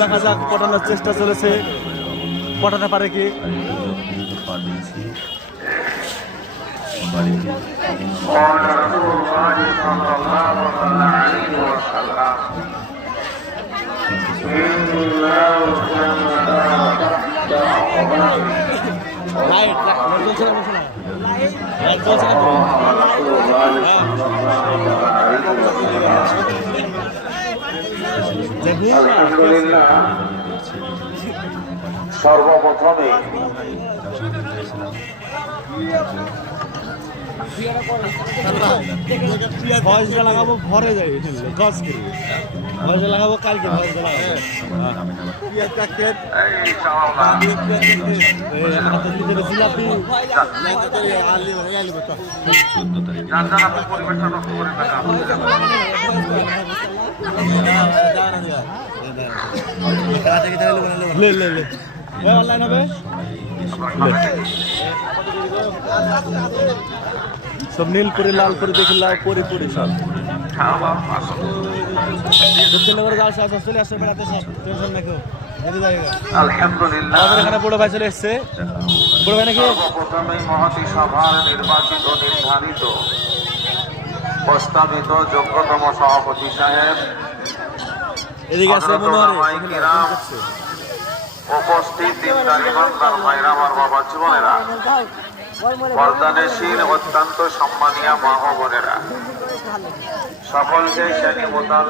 দেখা যাক পটানোর চেষ্টা চলেছে, পটাতে পারে কি? সর্বপ্রথমে ভয়েসটা লাগাবো ঘরে যাই গছ করে ভয়েসটা লাগাবো কালকে ভয়েসটা জিলাপি অনলাইন হবে সব নীল করে লাল করে দেখি লাল পরে পরে সব চলে আসছে বেড়াতে সব টেনশন নাকি আলহামদুলিল্লাহ এখানে বড় ভাই চলে এসছে বড় ভাই নাকি সর্বপ্রথমে মহতী সভার নির্বাচিত নির্ধারিত প্রস্তাবিত যোগ্যতম সভাপতি সাহেব এদিকে আছে মনে হয় উপস্থিত দিনদার ইমানদার ভাইরা আমার বাবা জীবনেরা পর্দানশীল অত্যন্ত সম্মানীয় মা ও বোনেরা সকলকে শ্রেণী মোতাবেক